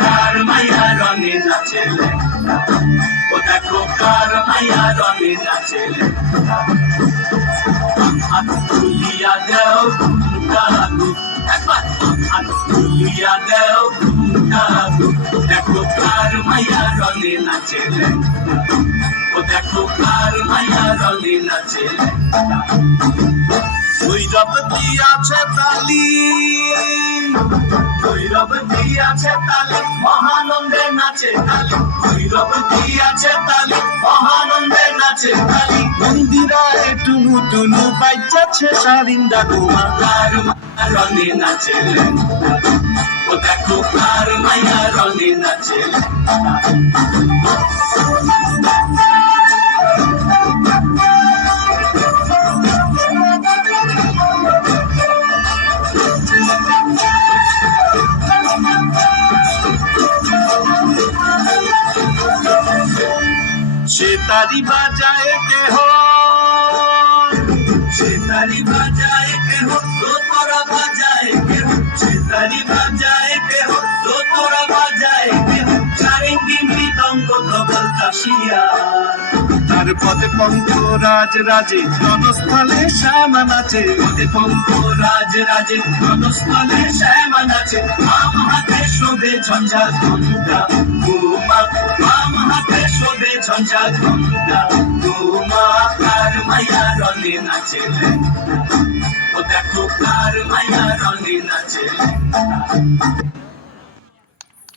কার মাইয়া রঙে নাচে ও দেখো কার মাইয়া রঙে নাচে হাত তুলিয়া দেও ঘুমটাগু একবার হাত তুলিয়া দেও ঘুমটাগু দেখো কার মাইয়া রঙে নাচে ও দেখো কার মাইয়া রঙে নাচে ভৈরব দিয়াছে তালি ভৈরব দিয়াছে তালি মহানন্দে নাচে তালি ভৈরব দিয়াছে তালি মহানন্দে নাচে তালি মন্দিরায় টুনু টুনু বাজাচ্ছে সারিন্দা গোমা কার মাইয়া রঙে নাচে ও দেখো কার মাইয়া রঙে নাচে সেতারি বাজায় কেহ সেতারি বাজায় কেহ তোরা বাজায় কেহ সেতারি বাজায় কেহ তোরা বাজায় কেহ সারেঙ্গি মৃদঙ্গ ধবল কাশিয়া তার পদে পঙ্ক রাজ রাজে রণস্থলে শ্যামা নাচে পদে পঙ্ক রাজ রাজে রণস্থলে শ্যামা নাচে বাম হাতে শোভে ঝঞ্ঝা ঘণ্টা ঘুমা বাম হাতে শোভে ঝঞ্ঝা ঘণ্টা ঘুমা কার মাইয়া রঙে নাচে ও দেখো কার মাইয়া রঙে নাচে